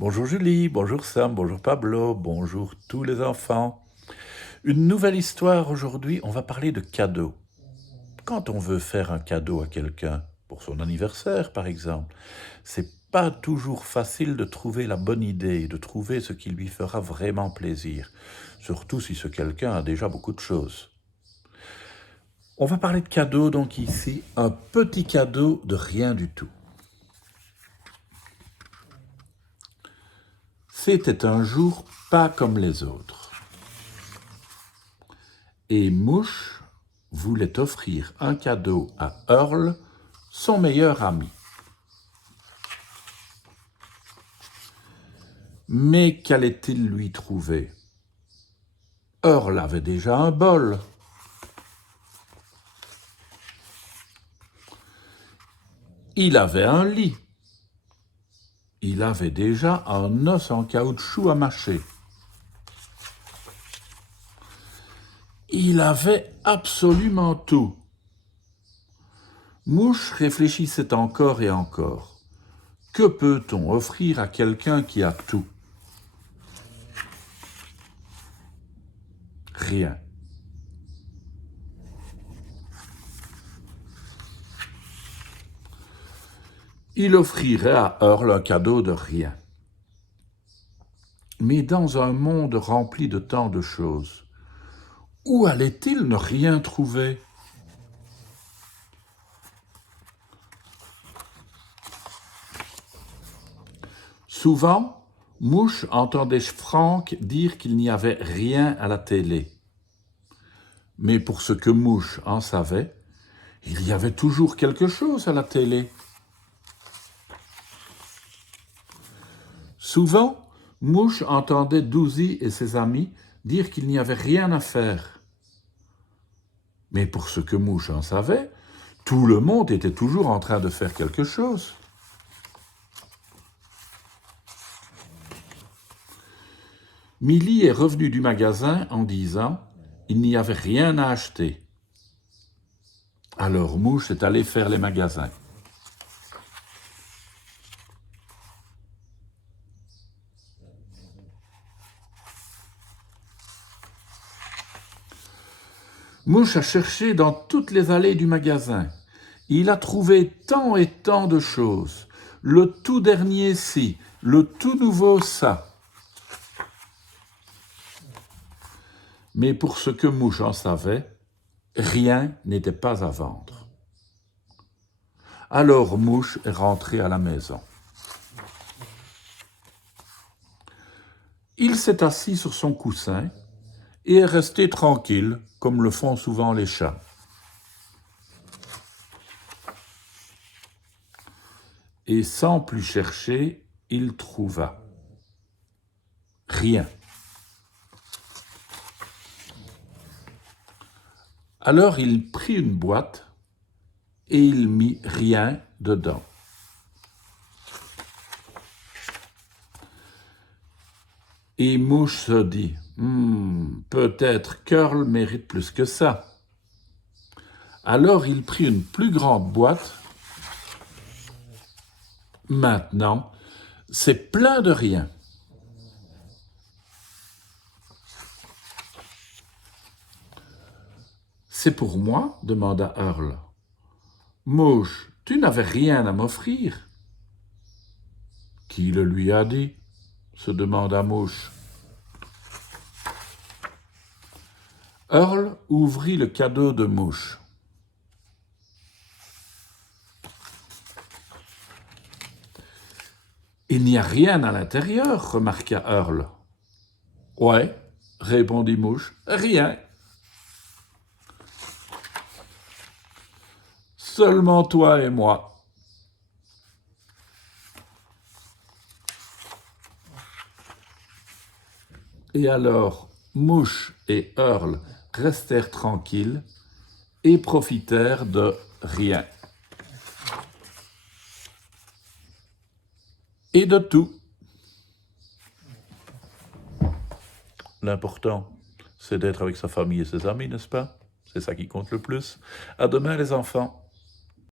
Bonjour Julie, bonjour Sam, bonjour Pablo, bonjour tous les enfants. Une nouvelle histoire aujourd'hui, on va parler de cadeaux. Quand on veut faire un cadeau à quelqu'un, pour son anniversaire par exemple, c'est pas toujours facile de trouver la bonne idée, de trouver ce qui lui fera vraiment plaisir, surtout si ce quelqu'un a déjà beaucoup de choses. On va parler de cadeaux donc ici, un petit cadeau de rien du tout. C'était un jour pas comme les autres. Et Mouche voulait offrir un cadeau à Earl, son meilleur ami. Mais qu'allait-il lui trouver? Earl avait déjà un bol. Il avait un lit. Il avait déjà un os en caoutchouc à mâcher. Il avait absolument tout. Mouche réfléchissait encore et encore. Que peut-on offrir à quelqu'un qui a tout? Rien. Il offrirait à Earl un cadeau de rien. Mais dans un monde rempli de tant de choses, où allait-il ne rien trouver? Souvent, Mouche entendait Franck dire qu'il n'y avait rien à la télé. Mais pour ce que Mouche en savait, il y avait toujours quelque chose à la télé. Souvent, Mouche entendait Douzy et ses amis dire qu'il n'y avait rien à faire. Mais pour ce que Mouche en savait, tout le monde était toujours en train de faire quelque chose. Milly est revenue du magasin en disant « Il n'y avait rien à acheter ». Alors Mouche est allé faire les magasins. Mouche a cherché dans toutes les allées du magasin. Il a trouvé tant et tant de choses. Le tout dernier ci, le tout nouveau ça. Mais pour ce que Mouche en savait, rien n'était pas à vendre. Alors Mouche est rentré à la maison. Il s'est assis sur son coussin et est resté tranquille, comme le font souvent les chats. Et sans plus chercher, il trouva rien. Alors il prit une boîte et il mit rien dedans. Et Mouche se dit, peut-être qu'Earl mérite plus que ça. Alors il prit une plus grande boîte. Maintenant, c'est plein de rien. C'est pour moi? Demanda Earl. Mouche, tu n'avais rien à m'offrir. Qui le lui a dit? Se demanda Mouche. Earl ouvrit le cadeau de Mouche. Il n'y a rien à l'intérieur, remarqua Earl. Ouais, répondit Mouche, rien. Seulement toi et moi. Et alors, Mouche et Earl restèrent tranquilles et profitèrent de rien. Et de tout. L'important, c'est d'être avec sa famille et ses amis, n'est-ce pas? C'est ça qui compte le plus. À demain les enfants.